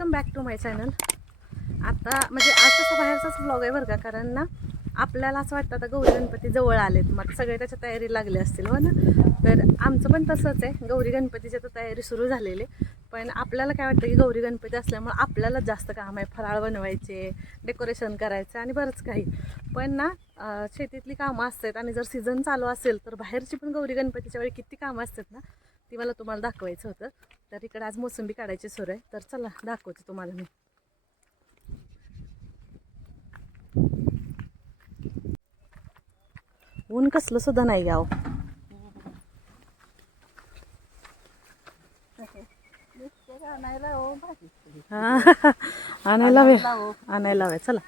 Welcome back to my channel आता म्हणजे आज तसा बाहेरचाच ब्लॉग आहे बरं का कारण ना आपल्याला असं वाटतं आता गौरी गणपती जवळ आलेत. मग सगळे त्याच्या तयारी लागले असतील हो ना? तर आमचं पण तसंच आहे. गौरी गणपतीची तर तयारी सुरू झालेली आहे. पण आपल्याला काय वाटतं की गौरी गणपती असल्यामुळे आपल्याला जास्त काम आहे. फराळ बनवायचे डेकोरेशन करायचं आणि बरंच काही. पण ना शेतीतली कामं असतात आणि जर सीझन चालू असेल तर बाहेरची पण गौरी गणपतीच्या वेळी किती कामं असतात ना ती मला तुम्हाला दाखवायचं होतं. तर इकडे आज मोसंबी काढायची सुरू आहे. तर चला दाखवते तुम्हाला मी. ऊन कसलं सुद्धा नाही गाव. आणायला आणायला चला.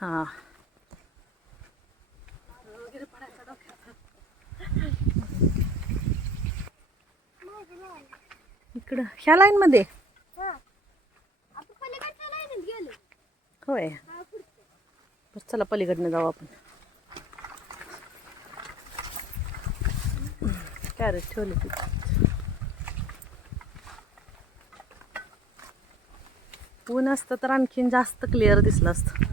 हा. इकडं. ह्या लाईन मध्ये? होय. चला पलीकडनं जाऊ आपण. कॅरेट ठेवले तिथे ऊन असतं तर आणखीन जास्त क्लिअर दिसलं असतं.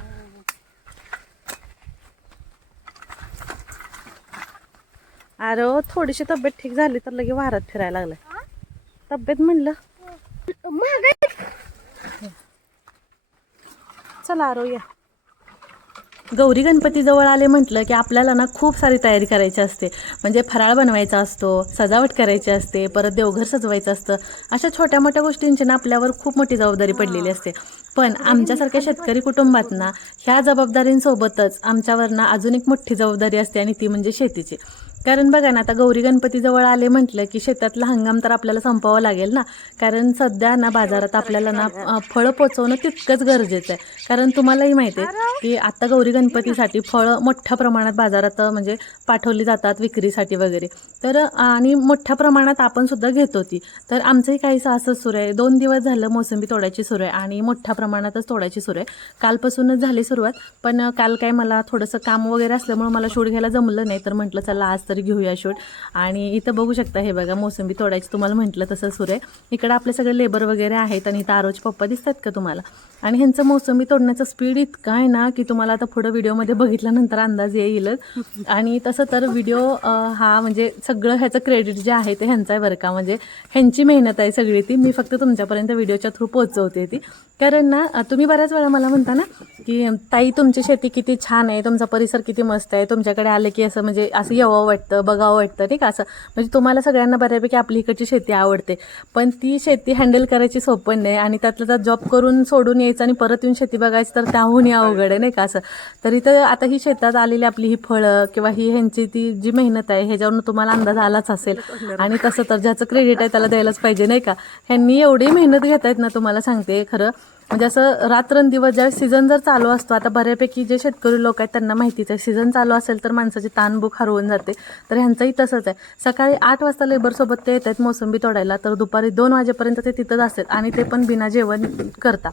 अरे हो, थोडीशी तब्येत ठीक झाली तर लगे वारात फिरायला लागलाय. तब्येत म्हणलं. चला आरो या. गौरी गणपती जवळ आले म्हटलं की आपल्याला ना खूप सारी तयारी करायची असते. म्हणजे फराळ बनवायचा असतो सजावट करायची असते परत देवघर सजवायचं असतं. अशा छोट्या मोठ्या गोष्टींची ना आपल्यावर खूप मोठी जबाबदारी पडलेली असते. पण आमच्यासारख्या शेतकरी कुटुंबात ना ह्या जबाबदारींसोबतच आमच्यावर ना अजून एक मोठी जबाबदारी असते आणि ती म्हणजे शेतीची. कारण बघा ना आता गौरी गणपती जवळ आले म्हटलं की शेतातला हंगाम तर आपल्याला संपवावं लागेल ना. कारण सध्या ना बाजारात आपल्याला ना फळं पोचवणं तितकंच गरजेचं आहे. कारण तुम्हालाही माहिती आहे की आता गौरी गणपतीसाठी फळं मोठ्या प्रमाणात बाजारात म्हणजे पाठवली जातात विक्रीसाठी वगैरे. तर आणि मोठ्या प्रमाणात आपण सुद्धा घेतो ती. तर आमचंही काही असं सुरू आहे. दोन दिवस झालं मोसंबी तोडायची सुरू आहे आणि मोठ्या प्रमाणातच तोडायची सुरू आहे. कालपासूनच झाली सुरुवात पण काल काय मला थोडंसं काम वगैरे असल्यामुळे मला शूट घ्यायला जमलं नाही. तर म्हटलं चला आज तर घेऊया शूट. आणि इथं बघू शकता हे बघा मोसंबी तोडायची तुम्हाला म्हटलं तसं सुरू आहे. इकडं आपले सगळे लेबर वगैरे आहेत आणि इथं आरोज पप्पा दिसतात का तुम्हाला? आणि ह्यांचं मोसंबी तोडण्याचं स्पीड इतकं आहे ना की तुम्हाला आता पुढं व्हिडिओमध्ये बघितल्यानंतर अंदाज येईलच. आणि तसं तर व्हिडिओ हा म्हणजे सगळं ह्याचं क्रेडिट जे आहे ते ह्यांचं आहे बरं का. म्हणजे ह्यांची मेहनत आहे सगळी ती. मी फक्त तुमच्यापर्यंत व्हिडिओच्या थ्रू पोहोचवते ती. कारण ना तुम्ही बऱ्याच वेळा मला म्हणता ना की ताई तुमची शेती किती छान आहे तुमचा परिसर किती मस्त आहे तुमच्याकडे आले की असं म्हणजे असं यावं वाटतं. बघावं वाटतं नाही का असं. म्हणजे तुम्हाला सगळ्यांना बऱ्यापैकी आपली इकडची शेती आवडते. पण ती शेती हँडल करायची सोपं नाही आणि त्यातलं त्यात जॉब करून सोडून यायचं आणि परत येऊन शेती बघायची तर त्याहूनही अवघड आहे नाही का असं? तर इथं आता ही शेतात आलेली आपली ही फळं किंवा ही ह्यांची ती जी मेहनत आहे ह्याच्यावरून तुम्हाला अंदाज आलाच असेल. आणि तसं तर ज्याचं क्रेडिट आहे त्याला द्यायलाच पाहिजे नाही का? ह्यांनी एवढी मेहनत घेत आहेत ना तुम्हाला सांगते खरं. म्हणजे असं रात्रंदिवस ज्या सीझन जर चालू असतो आता बऱ्यापैकी जे शेतकरी लोक आहेत त्यांना माहितीच आहे सीझन चालू असेल तर माणसाची ताणभूक हरवून जाते. तर ह्यांचंही तसंच आहे. सकाळी आठ वाजता लेबरसोबत ते येत आहेत मोसंबी तोडायला तर दुपारी दोन वाजेपर्यंत ते तिथंच असतात आणि ते पण बिना जेवण करता.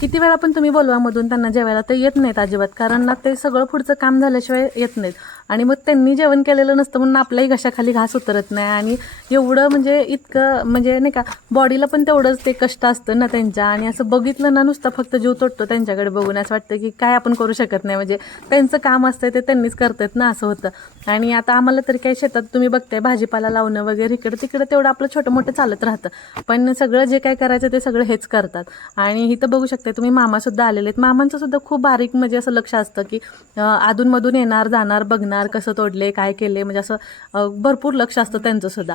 किती वेळा पण तुम्ही बोलवा मधून त्यांना जेवायला ते येत नाहीत अजिबात कारण ना ते सगळं पुढचं काम झाल्याशिवाय येत नाहीत. आणि मग त्यांनी जेवण केलेलं नसतं म्हणून आपल्याही घशाखाली घास उतरत नाही. आणि एवढं म्हणजे इतकं म्हणजे नाही का बॉडीला पण तेवढंच ते कष्ट असतं ना त्यांच्या. आणि असं बघितलं ना नुसतं फक्त जीव तोटतो त्यांच्याकडे बघून. असं वाटतं की काय आपण करू शकत नाही. म्हणजे त्यांचं काम असतं ते त्यांनीच करतात ना असं होतं. आणि आता आम्हाला तरी काही शेतात तुम्ही बघताय भाजीपाला लावणं वगैरे इकडं तिकडं तेवढं आपलं छोटं मोठं चालत राहतं. पण सगळं जे काय करायचं ते सगळं हेच करतात. आणि इथं बघू शकता तुम्ही मामासुद्धा आलेले आहेत. मामांचं सुद्धा खूप बारीक म्हणजे असं लक्ष असतं की अधूनमधून येणार जाणार बघणार. करणार कसं तोडले काय केले म्हणजे असं भरपूर लक्ष असतं त्यांचं सुद्धा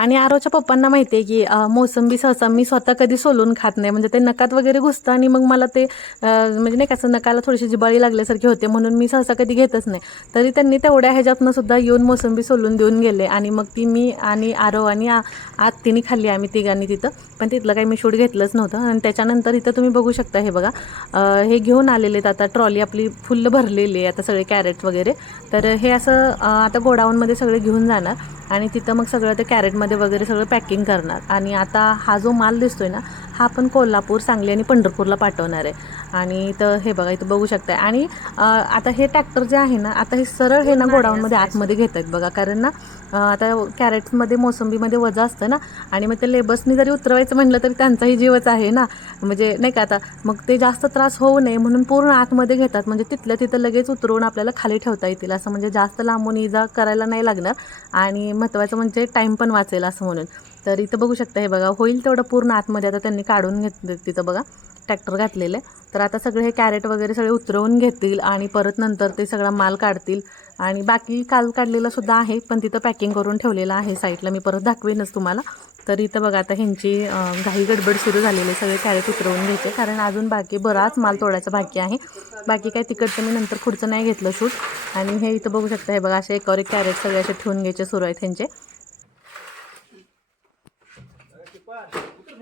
आणि आरोच्या पप्पांना माहिती आहे की मोसंबी सहसा मी स्वतः कधी सोलून खात नाही. म्हणजे ते नकात वगैरे घुसतं आणि मग मला ते म्हणजे नाही कसं असं नकाला थोडीशी जिबाळी लागल्यासारखी होते. म्हणून मी सहसा कधी घेतच नाही. तरी त्यांनी तेवढ्या ह्याच्यातनं सुद्धा येऊन मोसंबी सोलून देऊन गेले. आणि मग ती मी आणि आरो आणि आ- आत्तीने खाल्ली आम्ही तिघांनी तिथं. पण तिथलं काही मी शूट घेतलंच नव्हतं. आणि त्याच्यानंतर इथं तुम्ही बघू शकता हे बघा. हे घेऊन आलेले आहेत. आता ट्रॉली आपली फुल्ल भरलेली आहे. आता सगळे कॅरेट वगैरे. तर हे असं आता गोडाऊनमध्ये सगळे घेऊन जाणार. आणि तिथं मग सगळं ते कॅरेटमध्ये वगैरे सगळं पॅकिंग करणार. आणि आता हा जो माल दिसतो आहे ना हा आपण कोल्हापूर सांगली आणि पंढरपूरला पाठवणार आहे. आणि इथं हे बघा इथं बघू शकताय. आणि आता हे ट्रॅक्टर जे आहे ना आता हे सरळ हे ना गोडाऊनमध्ये आतमध्ये घेत आहेत बघा. कारण ना आता कॅरेट्समध्ये मोसंबीमध्ये वजा असतं ना. आणि मग ते लेबर्सनी जरी उतरवायचं म्हटलं तरी त्यांचाही जीवच आहे ना. म्हणजे नाही का आता मग ते जास्त त्रास होऊ नये म्हणून पूर्ण आतमध्ये घेतात. म्हणजे तिथल्या तिथं लगेच उतरवून आपल्याला खाली ठेवता येतील. असं म्हणजे जास्त लांबून इजा करायला नाही लागणार. आणि महत्त्वाचं म्हणजे टाईम पण वाचेल असं म्हणून. तर इथं बघू शकता हे बघा होईल तेवढं पूर्ण आतमध्ये. आता त्यांनी काढून घेतलं तिथं बघा ट्रॅक्टर घातलेले तर आता सगळे हे कॅरेट वगैरे सगळे उतरवून घेतील आणि परत नंतर ते सगळा माल काढतील. आणि बाकी काल काढलेला सुद्धा आहे पण तिथं पॅकिंग करून ठेवलेलं आहे साईडला मी परत दाखवेनच तुम्हाला. तर इथं बघा आता ह्यांची घाई गडबड सुरू झालेली आहे. सगळे कॅरेट उतरवून घ्यायचे. कारण अजून बाकी बराच माल तोडायचा बाकी आहे. बाकी काय तिकडचं मी नंतर पुढचं नाही घेतलं शूट आणि हे इथं बघू शकता हे बघा असे एकावर एक कॅरेट सगळे असे ठेवून घ्यायचे सुरू आहेत ह्यांचे.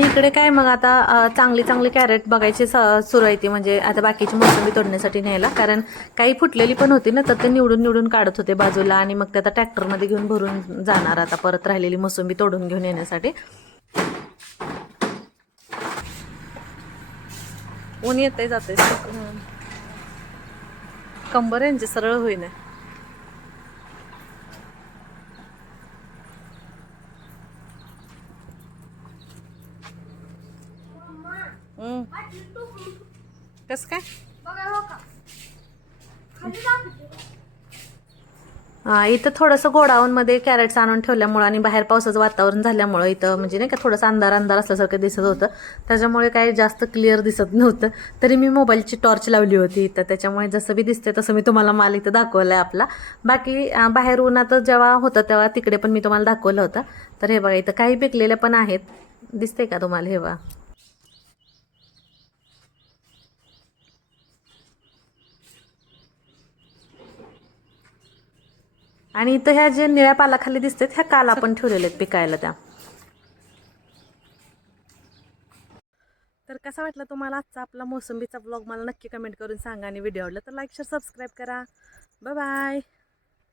आणि इकडे काय मग आता चांगली चांगली कॅरेट बघायची स- सुरू आहे ती. म्हणजे आता बाकीची मोसंबी तोडण्यासाठी न्यायला. कारण काही फुटलेली पण होती ना तर ते निवडून निवडून काढत होते बाजूला. आणि मग ते आता ट्रॅक्टरमध्ये घेऊन भरून जाणार आता परत राहिलेली मोसंबी तोडून घेऊन येण्यासाठी. ऊन येते जाते कंबर यांचे सरळ होईना. कसं काय? हा, इथं थोडंसं गोडाऊनमध्ये कॅरेट्स आणून ठेवल्यामुळं आणि बाहेर पावसाचं वातावरण झाल्यामुळं इथं म्हणजे नाही का थोडंसं अंधार अंधार असल्यासारखं दिसत होतं. त्याच्यामुळे काही जास्त क्लिअर दिसत नव्हतं. तरी मी मोबाईलची टॉर्च लावली होती इथं. त्याच्यामुळे जसं बी दिसते तसं मी तुम्हाला माल इथं दाखवला आहे आपला. बाकी बाहेर उन्हात जेव्हा होतं तेव्हा तिकडे पण मी तुम्हाला दाखवलं होतं. तर हे बघा इथं काही पिकलेल्या पण आहेत. दिसते का तुम्हाला हे बघा? आणि इथं ह्या जे निळ्या पालाखाली दिसतात ह्या काल आपण ठेवलेल्या आहेत पिकायला त्या. तर कसा वाटला तुम्हाला आजचा आपला मोसंबीचा ब्लॉग मला नक्की कमेंट करून सांगा आणि व्हिडिओ आवडला तर लाईक शेअर सबस्क्राईब करा. Bye bye